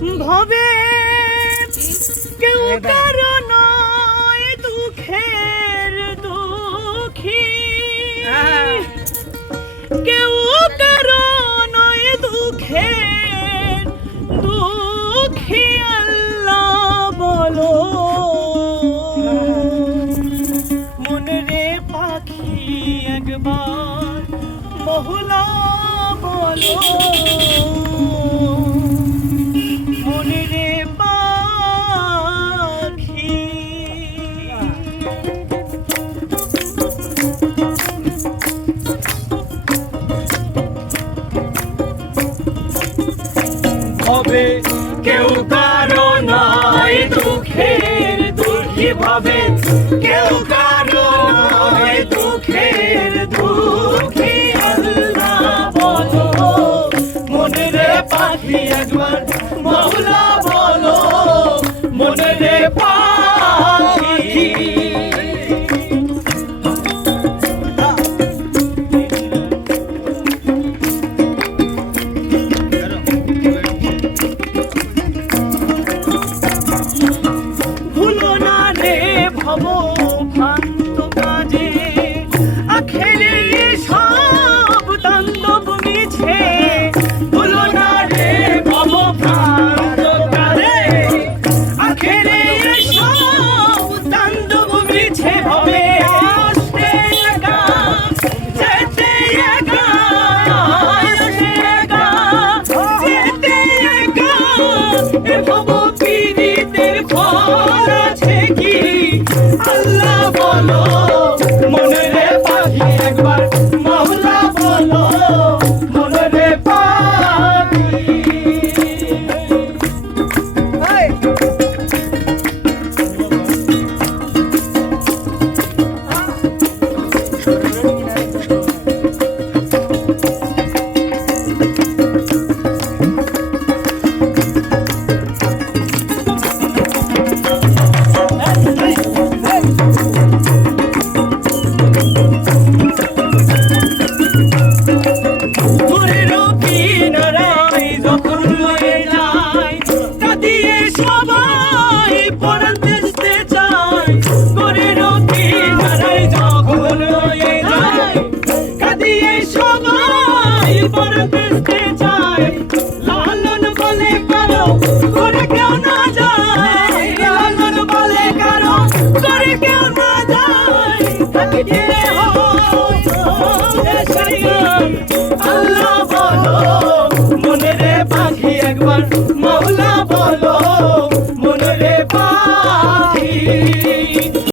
ভবে। কেউ কারণ দুঃখের দুঃখী। কেউ কারণ দুঃখের দুঃখী আল্লাহ বলো। মনে রে পাখি একবার মহুলা বলো। হবে কেউ কারও নয় দুঃখের দুঃখী ভাবে কেউ কারও নয় দুঃখের দুঃখী, আল্লাহ বলো মনে রে পাখি আল্লাহ বলো মনে রে পাখি একবার মৌলা বলো।